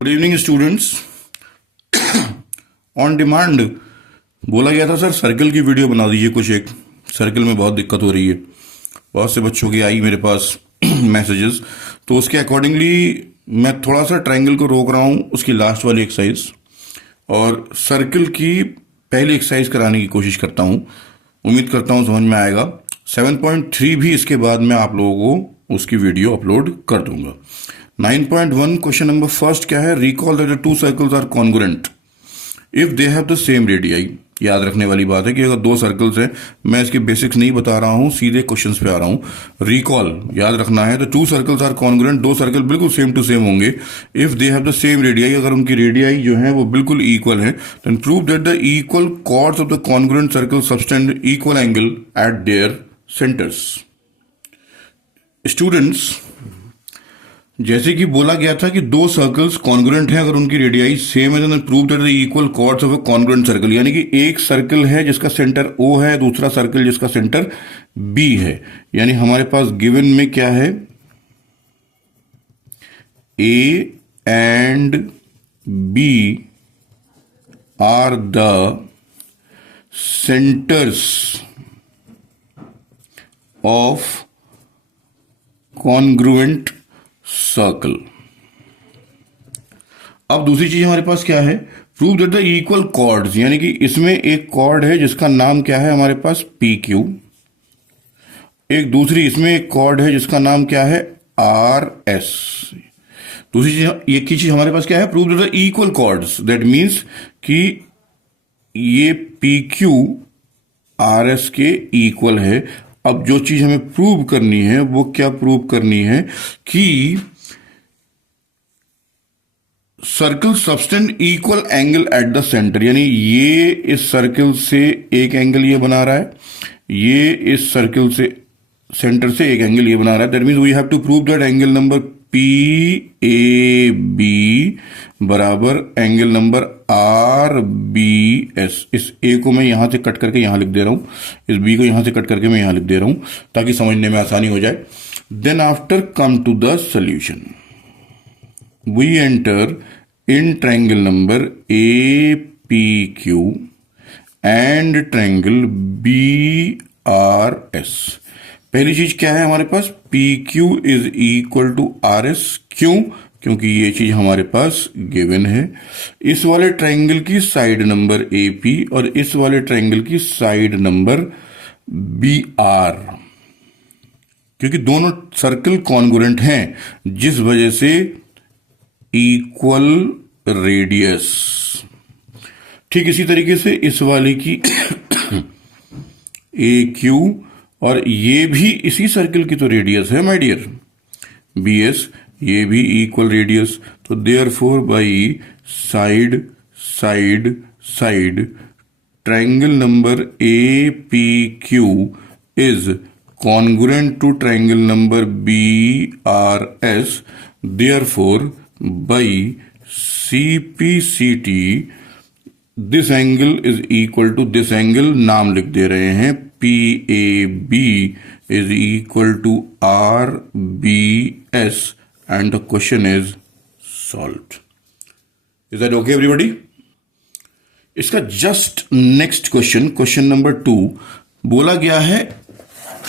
Good evening students. On demand बोला गया था सर सर्कल की वीडियो बना दीजिए, कुछ एक सर्कल में बहुत दिक्कत हो रही है। बहुत से बच्चों की आई मेरे पास मैसेजेस, तो उसके अकॉर्डिंगली मैं थोड़ा सा ट्रायंगल को रोक रहा हूँ उसकी लास्ट वाली एक्सरसाइज और सर्कल की पहली एक्सरसाइज कराने की कोशिश करता हूँ। उम्मीद करता हूँ समझ में आएगा। 7.3 भी इसके बाद मैं आप लोगों को उसकी वीडियो अपलोड कर दूंगा। 9.1 क्वेश्चन नंबर फर्स्ट क्या है? Recall that the two circles are congruent if they have the same radii. याद रखने वाली बात है कि अगर दो सर्कल्स हैं, मैं इसके बेसिक्स नहीं बता रहा हूं, सीधे क्वेश्चंस पे आ रहा हूं। रिकॉल याद रखना है, तो टू सर्कल्स आर कॉन्ग्रुएंट, दो सर्कल बिल्कुल सेम टू सेम होंगे if they have the same radii, अगर उनकी रेडियाई जो है वो बिल्कुल इक्वल है। Then prove that the equal chords of the congruent circle subtend equal angle at their centres. Students, जैसे कि बोला गया था कि दो सर्कल्स कॉन्ग्रुएंट हैं अगर उनकी रेडियाई सेम है, तो prove that the equal chords of a congruent circle. यानी कि एक सर्कल है जिसका सेंटर O है, दूसरा सर्कल जिसका सेंटर B है। यानी हमारे पास गिवन में क्या है? A and B are the centres of congruent circle. अब दूसरी चीज हमारे पास क्या है? Prove that the equal chords, यानी कि इसमें एक कॉर्ड है जिसका नाम क्या है हमारे पास? PQ। एक दूसरी इसमें एक कॉर्ड है जिसका नाम क्या है? RS। दूसरी चीज, एक ही चीज हमारे पास क्या है? Prove that the equal chords, that means कि ये PQ RS के इक्वल है। अब जो चीज हमें प्रूव करनी है वो क्या प्रूव करनी है? कि circle subtend equal angle at the centre. यानी ये इस सर्कल से एक एंगल ये बना रहा है, ये इस सर्कल से सेंटर से एक एंगल ये बना रहा है। That means we have to prove that angle number PAB बराबर एंगल नंबर RBS। इस A को मैं यहां से कट करके यहां लिख दे रहा हूं, इस B को यहां से कट करके मैं यहां लिख दे रहा हूं ताकि समझने में आसानी हो जाए। Then after come to the solution, we enter in triangle number APQ and triangle BRS। पहली चीज क्या है हमारे पास? PQ is equal to RS। क्यों? क्योंकि ये चीज हमारे पास गिवन है। इस वाले ट्रायंगल की साइड नंबर AP और इस वाले ट्रायंगल की साइड नंबर BR, क्योंकि दोनों सर्कल कॉन्ग्रुएंट हैं जिस वजह से इक्वल रेडियस। ठीक इसी तरीके से इस वाले की AQ और ये भी इसी सर्कल की तो रेडियस है माय डियर BS, ये भी इक्वल रेडियस। तो therefore by side side side triangle number APQ is congruent to triangle number BRS, therefore by CPCT this angle is equal to this angle, नाम लिख दे रहे हैं, PAB is equal to RBS and the question is solved. Is that okay everybody? इसका just next question number 2 बोला गया है,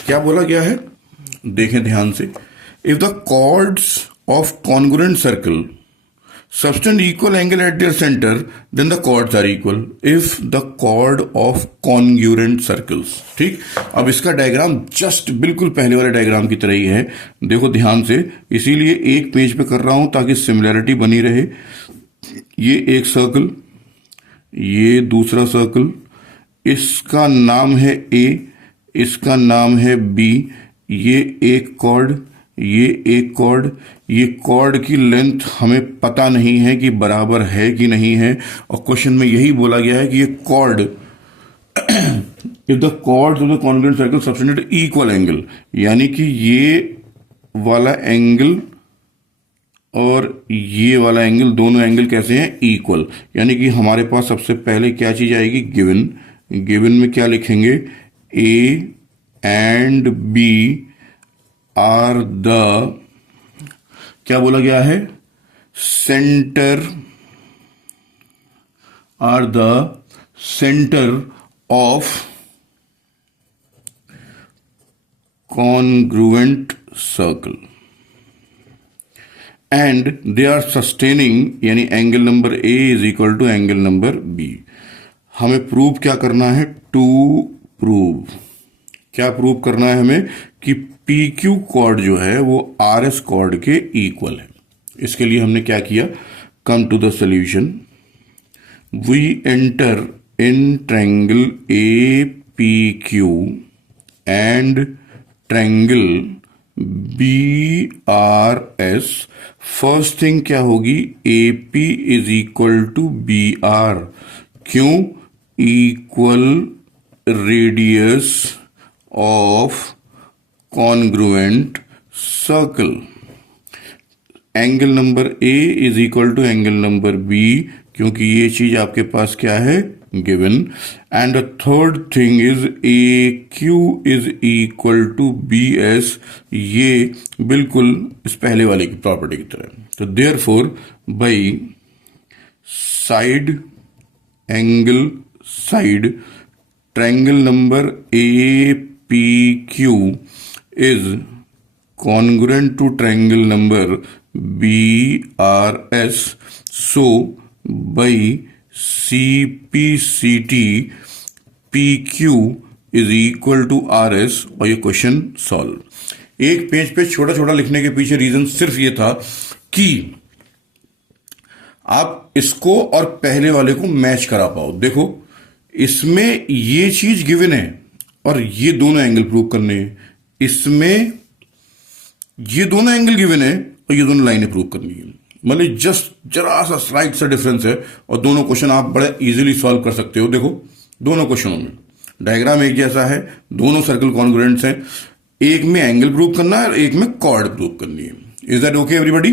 क्या बोला गया है देखें ध्यान से। If the chords of congruent circle subtend equal angle at their centre then the chords are equal. If the chord of congruent circles. ठीक, अब इसका डायग्राम जस्ट बिल्कुल पहले वाले डायग्राम की तरह ही है, देखो ध्यान से, इसीलिए एक पेज पे कर रहा हूं ताकि सिमिलैरिटी बनी रहे। ये एक सर्कल, ये दूसरा सर्कल, इसका नाम है A, इसका नाम है B, ये एक कॉर्ड, ये एक कॉर्ड, ये कॉर्ड की लेंथ हमें पता नहीं है कि बराबर है कि नहीं है, और क्वेश्चन में यही बोला गया है कि ये chord if the chords of the congruent circle subtend equal angle, यानी कि ये वाला एंगल और ये वाला एंगल, दोनों एंगल कैसे हैं? इक्वल। यानी कि हमारे पास सबसे पहले क्या चीज आएगी? गिवन। गिवन में क्या लिखेंगे? A and B are the, क्या बोला गया है? center are the center of congruent circle and they are sustaining, यानी angle number A is equal to angle number B। हमें प्रूव क्या करना है? क्या प्रूव करना है हमें? कि PQ कॉर्ड जो है वो RS कॉर्ड के इक्वल है। इसके लिए हमने क्या किया? Come to the solution. We enter in triangle APQ and triangle BRS। First thing क्या होगी? AP is equal to BR। क्यों? Equal radius of congruent circle. Angle number A is equal to angle number B, क्योंकि ये चीज आपके पास क्या है? Given. And the third thing is AQ is equal to BS। ये बिल्कुल इस पहले वाले की प्रॉपर्टी की तरह। तो therefore by side angle side triangle number APQ is congruent to triangle number BRS. So by CPCT PQ is equal to RS और ये क्वेश्चन सॉल्व। एक पेज पे छोटा छोटा लिखने के पीछे रीजन सिर्फ ये था कि आप इसको और पहले वाले को मैच करा पाओ। देखो इसमें ये चीज गिवन है और ये दोनों एंगल प्रूव करने हैं, इसमें ये दोनों एंगल गिवन है और ये दोनों लाइनें प्रूव करनी है। मतलब जस्ट जरा सा स्लाइड सा डिफरेंस है और दोनों क्वेश्चन आप बड़े इजीली सॉल्व कर सकते हो। देखो दोनों क्वेश्चनों में डायग्राम एक जैसा है, दोनों सर्कल कॉन्ग्रुएंट्स हैं, एक में एंगल प्रूव करना है और एक में कॉर्ड प्रूव करनी है। Is that okay everybody?